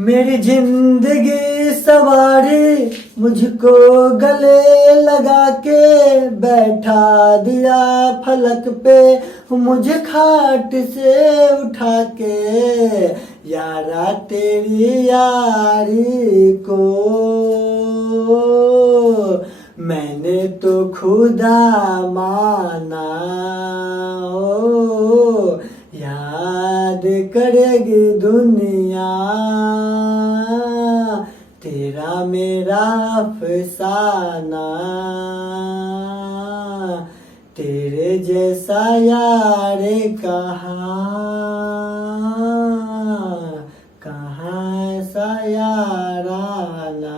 मेरी जिंदगी सवारी मुझको गले लगा के बैठा दिया फलक पे, मुझे खाट से उठा के यारा तेरी यारी को मैंने तो खुदा माना। ओ याद करेगी दुनिया तेरा मेरा अफसाना, तेरे जैसा यार कहाँ ऐसा याराना।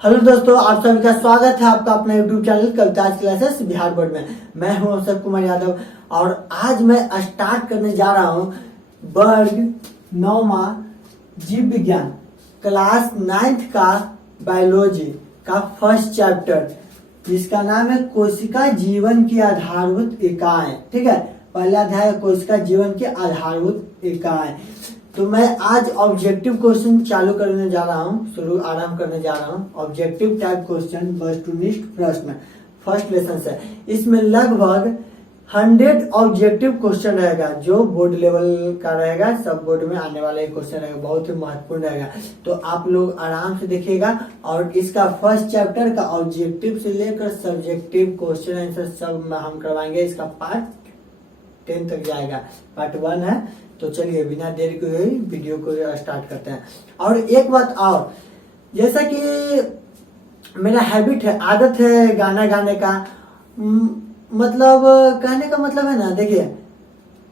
हेलो दोस्तों, आप सभी का स्वागत है आपका अपने YouTube channel Kavita's classes Bihar board में। मैं हूं अशोक कुमार यादव और आज मैं स्टार्ट करने जा रहा हूं वर्ग 9वां जीव विज्ञान क्लास 9th का बायोलॉजी का फर्स्ट चैप्टर, जिसका नाम है कोशिका जीवन की आधारभूत इकाई। ठीक है, पहला अध्याय है कोशिका जीवन की आधारभूत इकाई। तो मैं आज ऑब्जेक्टिव क्वेश्चन चालू करने जा रहा हूँ, आरंभ करने जा रहा हूँ। ऑब्जेक्टिव टाइप क्वेश्चन वस्तुनिष्ठ प्रश्न फर्स्ट लेसन से। इसमें लगभग 100 ऑब्जेक्टिव क्वेश्चन रहेगा जो बोर्ड लेवल का रहेगा, सब बोर्ड में आने वाला क्वेश्चन रहेगा, बहुत ही महत्वपूर्ण रहेगा। तो आप लोग आराम से देखिएगा और इसका फर्स्ट चैप्टर का ऑब्जेक्टिव से लेकर सब्जेक्टिव क्वेश्चन आंसर सब हम करवाएंगे। इसका पार्ट 10 तक जाएगा, पार्ट 1 है। तो चलिए बिना देरी के हुए वीडियो को स्टार्ट करते हैं। और एक बात और, जैसा कि मेरा हैबिट है, आदत है गाना गाने का, मतलब कहने का मतलब है ना, देखिए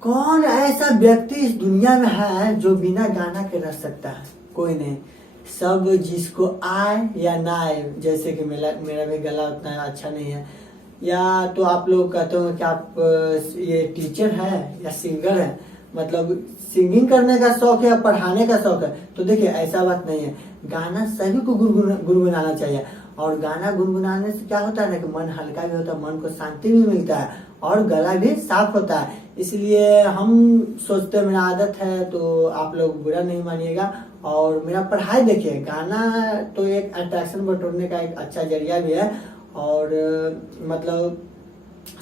कौन ऐसा व्यक्ति इस दुनिया में है जो बिना गाना के रह सकता है? कोई नहीं। सब जिसको आए या ना आए, जैसे कि मेरा भी गला उतना अच्छा नहीं है, या तो आप लोग कहते हो कि आप ये टीचर है या सिंगर है, मतलब सिंगिंग करने का शौक है या पढ़ाने का शौक है, तो देखिए ऐसा बात नहीं है। गाना सभी को गुनगुनाना चाहिए। और गाना गुनगुनाने से क्या होता है ना कि मन हल्का भी होता है, मन को शांति भी मिलता है और गला भी साफ होता है। इसलिए हम सोचते हैं, मेरा आदत है, तो आप लोग बुरा नहीं मानिएगा। और मेरा पढ़ाई देखिए, गाना तो एक अट्रैक्शन बटोरने का एक अच्छा जरिया भी है और मतलब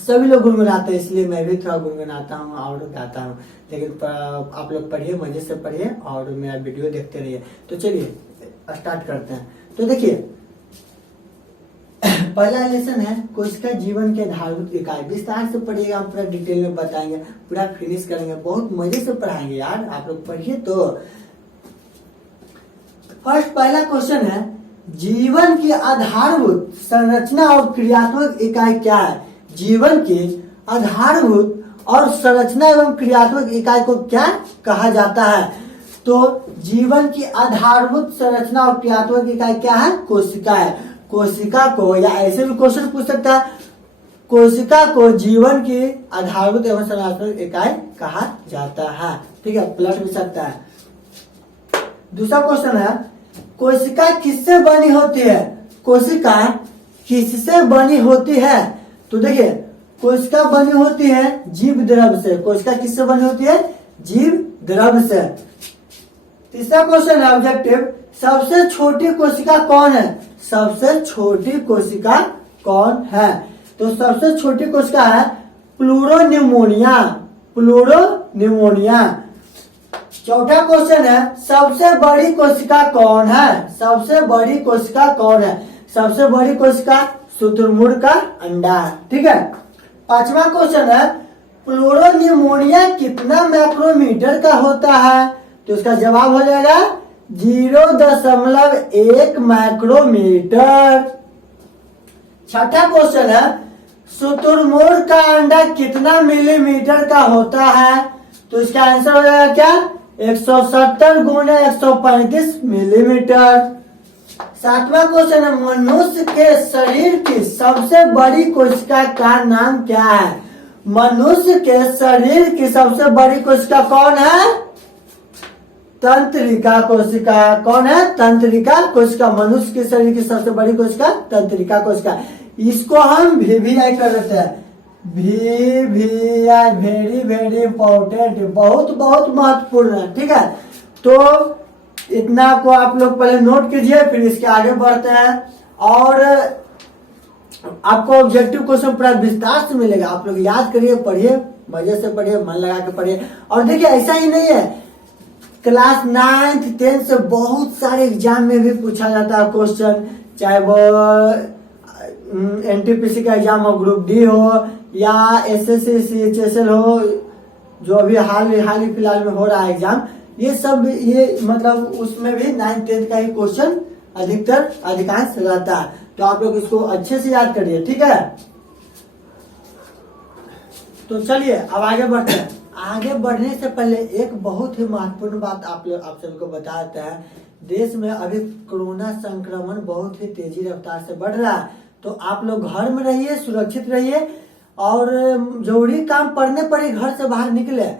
सभी लोग गुनगुनाते हैं, इसलिए मैं भी थोड़ा गुनगुनाता हूँ और गाता हूँ। लेकिन आप लोग पढ़िए, मजे से पढ़िए और मेरा वीडियो देखते रहिए। तो चलिए स्टार्ट करते हैं। तो देखिए पहला लेसन है कोशिका जीवन के आधारभूत इकाई। विस्तार से पढ़िएगा, हम पूरा डिटेल में बताएंगे, पूरा फिनिश करेंगे, बहुत मजे से पढ़ाएंगे यार, आप लोग पढ़िए। तो फर्स्ट पहला क्वेश्चन है, जीवन की आधारभूत संरचना और क्रियात्मक इकाई क्या है? जीवन की आधारभूत और संरचना एवं क्रियात्मक इकाई को क्या कहा जाता है? तो जीवन की आधारभूत संरचना और क्रियात्मक इकाई क्या है? कोशिका है। कोशिका को, या ऐसे भी क्वेश्चन पूछ सकता है, कोशिका को जीवन की आधारभूत एवं संरचनात्मक इकाई कहा जाता है। ठीक है, पलट भी सकता है। दूसरा क्वेश्चन है, कोशिका किससे बनी होती है? कोशिका किससे बनी होती है? तो देखिए कोशिका बनी होती है जीव द्रव से। कोशिका किससे बनी होती है? जीव द्रव से। तीसरा क्वेश्चन है ऑब्जेक्टिव, सबसे छोटी कोशिका कौन है? सबसे छोटी कोशिका कौन है? तो सबसे छोटी कोशिका है प्लूरोन्यूमोनिया। प्लूरोन्यूमोनिया। चौथा क्वेश्चन है, सबसे बड़ी कोशिका कौन है? सबसे बड़ी कोशिका कौन है? सबसे बड़ी कोशिका शुतुरमुर्ग का अंडा। ठीक है। पांचवा क्वेश्चन है, प्लूरोन्यूमोनिया कितना माइक्रोमीटर का होता है? तो इसका जवाब हो जाएगा 0.1 माइक्रोमीटर। छठा क्वेश्चन है, शुतुरमुर्ग का अंडा कितना मिलीमीटर का होता है? तो इसका आंसर हो जाएगा क्या? 170 गुना 135 मिलीमीटर। सातवां क्वेश्चन है, मनुष्य के शरीर की सबसे बड़ी कोशिका का नाम क्या है? मनुष्य के शरीर की सबसे बड़ी कोशिका कौन है? तंत्रिका कोशिका। कौन है? तंत्रिका कोशिका। मनुष्य के शरीर की सबसे बड़ी कोशिका तंत्रिका कोशिका। इसको हम VVI कर देते हैं। VVI वेरी वेरी इंपॉर्टेंट, बहुत बहुत महत्वपूर्ण है। ठीक है, तो इतना को आप लोग पहले नोट कीजिए, फिर इसके आगे बढ़ते हैं। और आपको ऑब्जेक्टिव क्वेश्चन पूरा विस्तार से मिलेगा, आप लोग याद करिए, पढ़िए, मजे से पढ़िए, मन लगा के पढ़िए। और देखिए ऐसा ही नहीं है, क्लास 9th 10th से बहुत सारे एग्जाम में भी पूछा जाता है क्वेश्चन, चाहे वो एनटीपीसी का एग्जाम हो, ग्रुप डी हो, या एसएससी सीएचएसएल हो, जो अभी हाल ही फिलहाल में हो रहा है एग्जाम, ये सब ये मतलब उसमें भी 9th 10th का ही क्वेश्चन अधिकांश रहता है। तो आप लोग इसको अच्छे से याद करिए, ठीक है। तो चलिए अब आगे बढ़ते हैं। आगे बढ़ने से पहले एक बहुत ही महत्वपूर्ण बात आप सभी को बताते हैं। देश में अभी कोरोना संक्रमण बहुत ही तेजी रफ्तार से बढ़ रहा है, तो आप लोग घर में रहिए, सुरक्षित रहिए, और जरूरी काम पढ़ने पर ही घर से बाहर निकले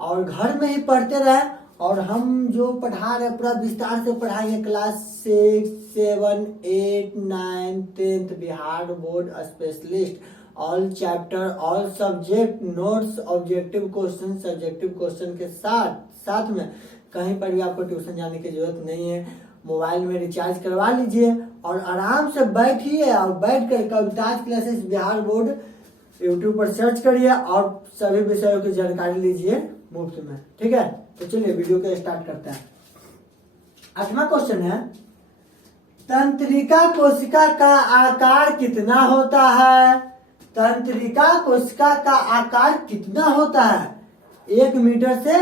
और घर में ही पढ़ते रहे। और हम जो पढ़ा रहे पूरा विस्तार से पढ़ाएंगे, class 6, 7, 8, 9, 10th Bihar board specialist, all chapter, all subject, notes, objective question, subjective question के साथ में कहीं पर भी आपको ट्यूशन जाने की जरूरत नहीं है। मोबाइल में रिचार्ज करवा लीजिए और आराम से बैठिए, और बैठ कर Kavita's classes Bihar board YouTube पर सर्च करिए और सभी विषयों की जानकारी लीजिए मुफ्त में, ठीक है। तो चलिए वीडियो को स्टार्ट करते हैं। 8वां क्वेश्चन है, तंत्रिका कोशिका का आकार कितना होता है? तंत्रिका कोशिका का आकार कितना होता है? 1 मीटर से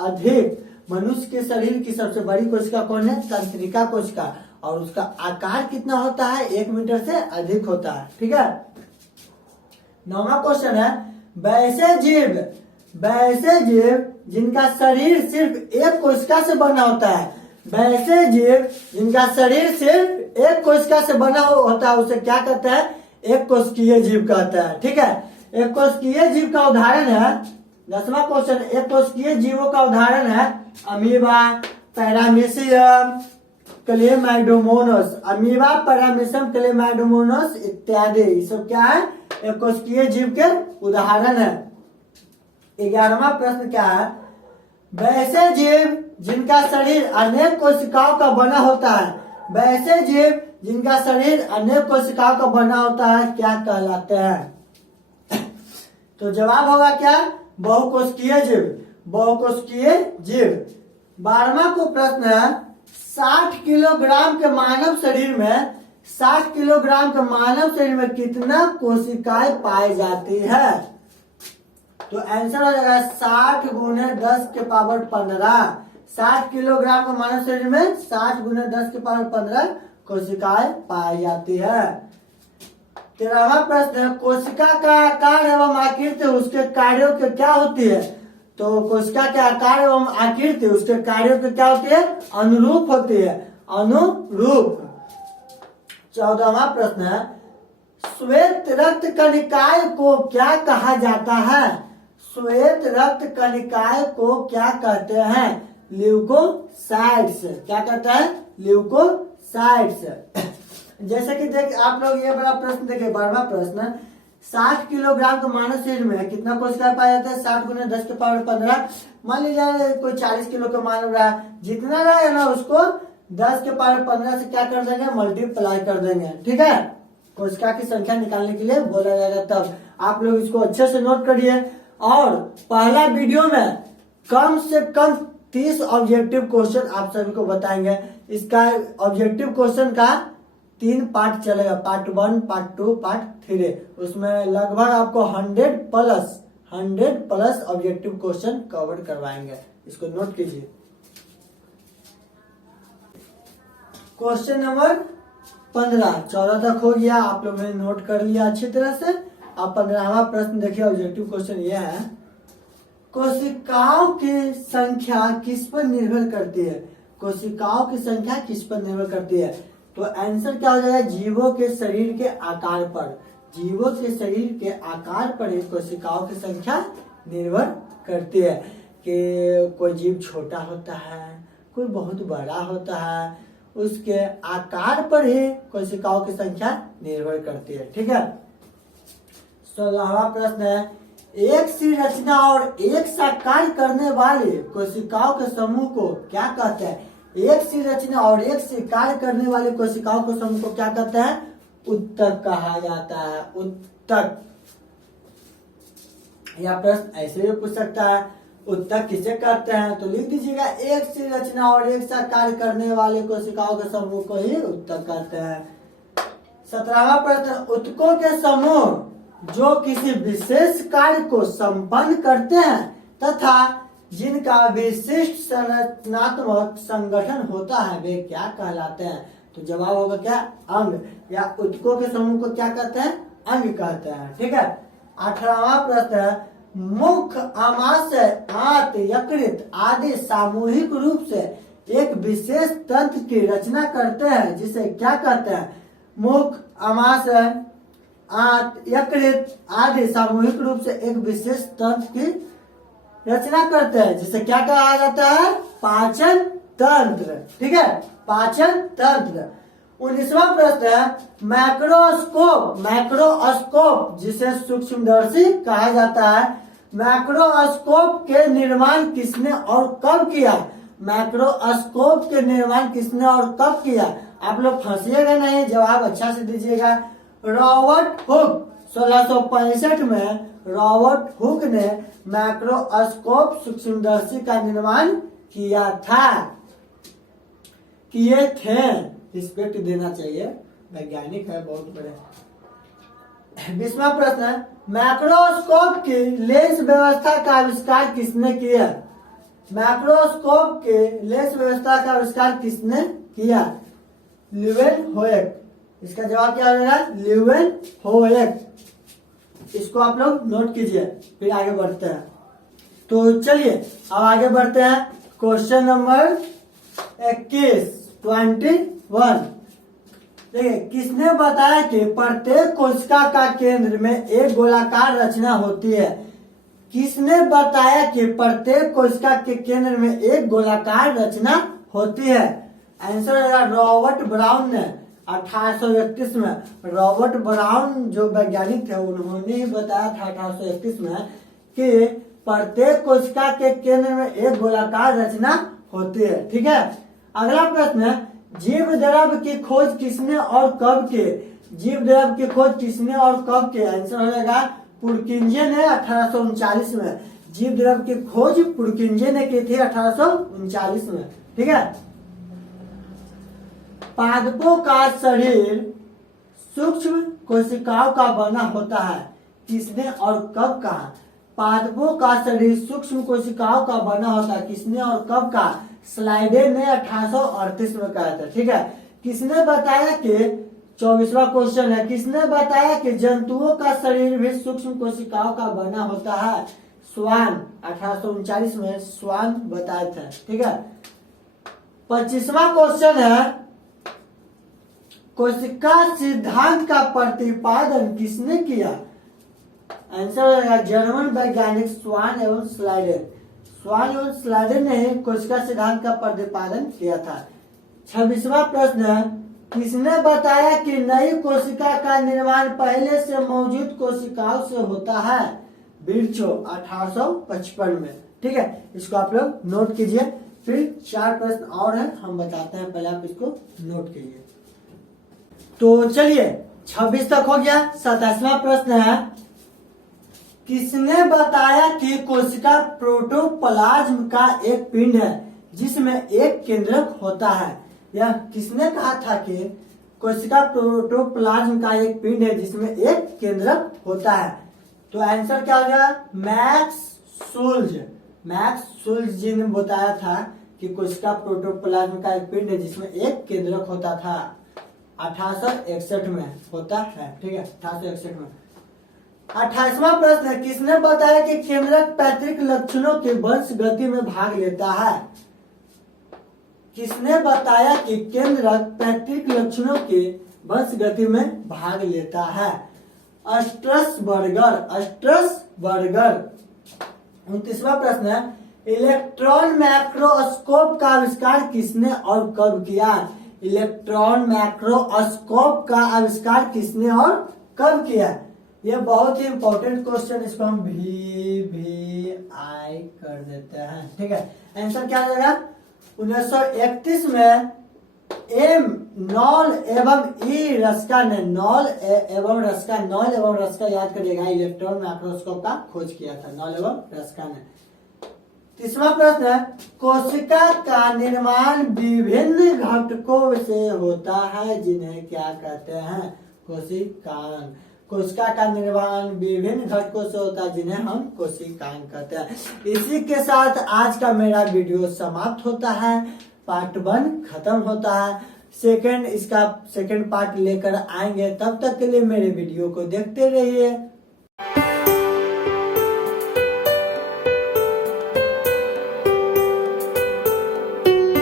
अधिक। मनुष्य के शरीर की सबसे बड़ी कोशिका कौन है? तंत्रिका कोशिका, और उसका आकार कितना होता है? 1 मीटर से अधिक होता है, ठीक है। 9वां क्वेश्चन है, वैसे जीव जिनका शरीर सिर्फ एक कोशिका से बना होता है, वैसे जीव जिनका शरीर सिर्फ एक कोशिका से बना होता है, उसे क्या कहते हैं? एक कोशिकीय जीव कहते हैं, ठीक है। एक कोशिकीय जीव का उदाहरण है, 10वां क्वेश्चन, एक कोशिकीय जीवों का उदाहरण है amoeba, paramecium, Chlamydomonas. Amoeba, paramecium, Chlamydomonas इत्यादि, ये सब क्या है? एक कोशिकीय जीव के उदाहरण है। 11वां प्रश्न क्या है, वैसे जीव जिनका शरीर अनेक कोशिकाओं का बना होता है, वैसे जीव जिनका शरीर अनेक कोशिकाओं का बना होता है क्या कहलाते हैं? तो जवाब होगा क्या? बहुकोशिकीय जीव, बहुकोशिकीय जीव। 12वां को प्रश्न है, 60 किलोग्राम के मानव शरीर में 60 किलोग्राम के मानव शरीर में कितना कोशिकाएं पाई जाती है? तो आंसर हो जाएगा 60 गुने 10 के पावर 15। 60 किलोग्राम के मानव शरीर में 60 गुने 10 के पावर 15 कोशिकाएं पाई जाती है। 13वां प्रश्न है, कोशिका का आकार एवं आकृति उसके कार्यों के क्या होती है? तो कोशिका के आकार एवं आकृति उसके कार्यों के क्या होती है? अनुरूप होती है, अनुरूप। 14वां प्रश्न है, श्वेत रक्त कणिकाएं को क्या कहा जाता है? श्वेत रक्त कणिकाएं को क्या कहते हैं? ल्यूकोसाइट्स। क्या कहते हैं? ल्यूकोसाइट्स। जैसे कि देख आप लोग ये बड़ा प्रश्न देखे, 12वां प्रश्न, 60 किलोग्राम के मानव शरीर में कितना कोशिकाएं पाया जाता है? 60 गुने 10 के पावर 15। मान लीजिए कोई 40 किलो का मानव रहा, जितना रहा है ना उसको 10 के पावर 15 से क्या कर देंगे? मल्टीप्लाई कर देंगे, ठीक है। कोशिका की संख्या निकालने के लिए बोला जाएगा। तब आप लोग इसको अच्छे से नोट करिए। और पहला वीडियो में कम से कम 30 ऑब्जेक्टिव क्वेश्चन आप सभी को बताएंगे। इसका ऑब्जेक्टिव क्वेश्चन का 3 पार्ट चलेगा, पार्ट 1, पार्ट 2, पार्ट 3। उसमें लगभग आपको 100 प्लस ऑब्जेक्टिव क्वेश्चन कवर करवाएंगे। इसको नोट कीजिए। क्वेश्चन नंबर 15, 14 तक हो गया, आप लोगों ने नोट कर लिया अच्छी तरह से। अब 15वां प्रश्न देखिए, ऑब्जेक्टिव क्वेश्चन यह है, कोशिकाओं की संख्या किस पर निर्भर करती है? कोशिकाओं की संख्या किस पर निर्भर करती है? तो आंसर क्या हो जाएगा? जीवों के शरीर के आकार पर। जीवों के शरीर के आकार पर ही कोशिकाओं की संख्या निर्भर करती है, कि कोई जीव छोटा होता है, कोई बहुत बड़ा होता है, उसके आकार पर ही कोशिकाओं की संख्या निर्भर करती है, ठीक है। 16वां प्रश्न है, एक सी रचना और एक सा कार्य करने वाले कोशिकाओं के समूह को क्या कहते हैं? एक सी रचना और एक से कार्य करने वाले कोशिकाओं के समूह को क्या कहते हैं? उत्तक कहा जाता है। उत्तक। यह प्रश्न ऐसे भी पूछ सकता है, उत्तक किसे कहते हैं? तो लिख दीजिएगा, एक सी रचना और एक सा कार्य करने वाले कोशिकाओं के समूह को ही उत्तक कहते हैं। 17वां प्रश्न, उत्तकों के समूह जो किसी विशेष कार्य को संपन्न करते हैं तथा जिनका विशिष्ट संरचनात्मक संगठन होता है वे क्या कहलाते हैं? तो जवाब होगा क्या? अंग। या उत्तकों के समूह को क्या कहते हैं? अंग कहते हैं। ठीक है। 18वां प्रश्न, मुख, आमाशय, आंत, यकृत आदि सामूहिक रूप से एक विशेष तंत्र की रचना करते हैं जिसे क्या कहते हैं? मुख, आमाशय, आंत, यकृत आदि सामूहिक रूप से एक विशेष तंत्र की रचना करते हैं जिसे क्या कहा जाता है? पाचन तंत्र। ठीक है, पाचन तंत्र। 19वां प्रश्न है, मैक्रोस्कोप। मैक्रोस्कोप जिसे सूक्ष्मदर्शी कहा जाता है, मैक्रोस्कोप के निर्माण किसने और कब किया? मैक्रोस्कोप के निर्माण किसने और कब किया? आप लोग फंसिएगा नहीं, जवाब अच्छा से दीजिएगा। Robert Hooke. 1665 में रॉबर्ट हुक ने मैक्रोस्कोप सूक्ष्मदर्शी का निर्माण किया था। किए थे, रिस्पेक्ट देना चाहिए, वैज्ञानिक है बहुत बड़े। 20वां प्रश्न है, मैक्रोस्कोप की लेंस व्यवस्था का आविष्कार किसने किया? मैक्रोस्कोप के लेंस व्यवस्था का आविष्कार किसने किया? ल्यूवेनहोएक। इसका जवाब क्या हो जाएगा? ल्यूवेनहोएक। इसको आप लोग नोट कीजिए, फिर आगे बढ़ते हैं। तो चलिए अब आगे बढ़ते हैं। क्वेश्चन नंबर 21 देखिए, किसने बताया कि प्रत्येक कोशिका का केंद्र में एक गोलाकार रचना होती है? किसने बताया कि प्रत्येक कोशिका के केंद्र में एक गोलाकार रचना होती है? आंसर है रॉबर्ट ब्राउन ने 1831 में। रॉबर्ट ब्राउन जो वैज्ञानिक थे उन्होंने ही बताया था 1831 में कि प्रत्येक कोशिका के केंद्र में एक गोलाकार रचना होती है। ठीक है। अगला प्रश्न है, जीव द्रव की खोज किसने और कब की? जीव द्रव की खोज किसने और कब की? आंसर हो जाएगा पुरकिंजे ने 1839 में। जीव द्रव की खोज पुरकिंजे ने की थी 1839 में। ठीक है। पादपों का शरीर सूक्ष्म कोशिकाओं का बना होता है, किसने और कब कहा? पादपों का शरीर सूक्ष्म कोशिकाओं का बना होता है, किसने और कब कहा? स्लाइडर ने 1838 में कहा था। ठीक है। किसने बताया कि 24वां क्वेश्चन है, किसने बताया कि जंतुओं का शरीर भी सूक्ष्म कोशिकाओं का बना होता है? स्वान 1839 में स्वान बताया था। ठीक है। 25वां क्वेश्चन है, कोशिका सिद्धांत का प्रतिपादन किसने किया? आंसर है जर्मन वैज्ञानिक स्वान एवं स्लाइडर। स्वान एवं स्लाइडर ने कोशिका सिद्धांत का प्रतिपादन किया था। 26वां प्रश्न है, किसने बताया कि नई कोशिका का निर्माण पहले से मौजूद कोशिकाओं से होता है? बिरचो 1855 में। ठीक है। इसको आप लोग नोट कीजिए। फिर 4 प्रश्न और हैं, हम बताते हैं, पहले आप इसको नोट कीजिए। तो चलिए 26 तक हो गया। 27वां प्रश्न है, किसने बताया कि कोशिका प्रोटोप्लाज्म का एक पिंड है जिसमें एक केंद्रक होता है? यह किसने कहा था कि कोशिका प्रोटोप्लाज्म का एक पिंड है जिसमें एक केंद्रक होता है? तो आंसर क्या हो गया? Max Schulze. मैक्स शुल्ज जी ने बताया था कि कोशिका प्रोटोप्लाज्म का एक पिंड है जिसमें एक केंद्रक होता था। 1861 में होता है। ठीक है, 1861 में। 28वां प्रश्न है, किसने बताया कि केंद्रक पैतृक लक्षणों के वंश गति में भाग लेता है? किसने बताया कि केंद्रक पैतृक लक्षणों के वंश गति में भाग लेता है? स्ट्रसबर्गर। 29वां प्रश्न है, इलेक्ट्रॉन माइक्रोस्कोप का आविष्कार किसने और कब किया? इलेक्ट्रॉन माइक्रोस्कोप का आविष्कार किसने और कब किया? ये बहुत ही इंपॉर्टेंट क्वेश्चन, इसको हम VVI कर देते हैं। ठीक है, आंसर क्या आ जाएगा? 1931 में एम नॉल एवं ई रस्का ने नॉल एवं रस्का याद करिएगा, इलेक्ट्रॉन माइक्रोस्कोप का खोज किया था, नॉल एवं रस्का ने। तीसरा प्रश्न है, कोशिका का निर्माण विभिन्न घटकों से होता है जिन्हें क्या कहते हैं? कोशिकांग। कोशिका का निर्माण विभिन्न घटकों से होता है जिन्हें हम कोशिकांग कहते हैं। इसी के साथ आज का मेरा वीडियो समाप्त होता है, पार्ट 1 खत्म होता है। इसका सेकंड पार्ट लेकर आएंगे, तब तक के लिए मेरे वीडियो को देखते रहिए।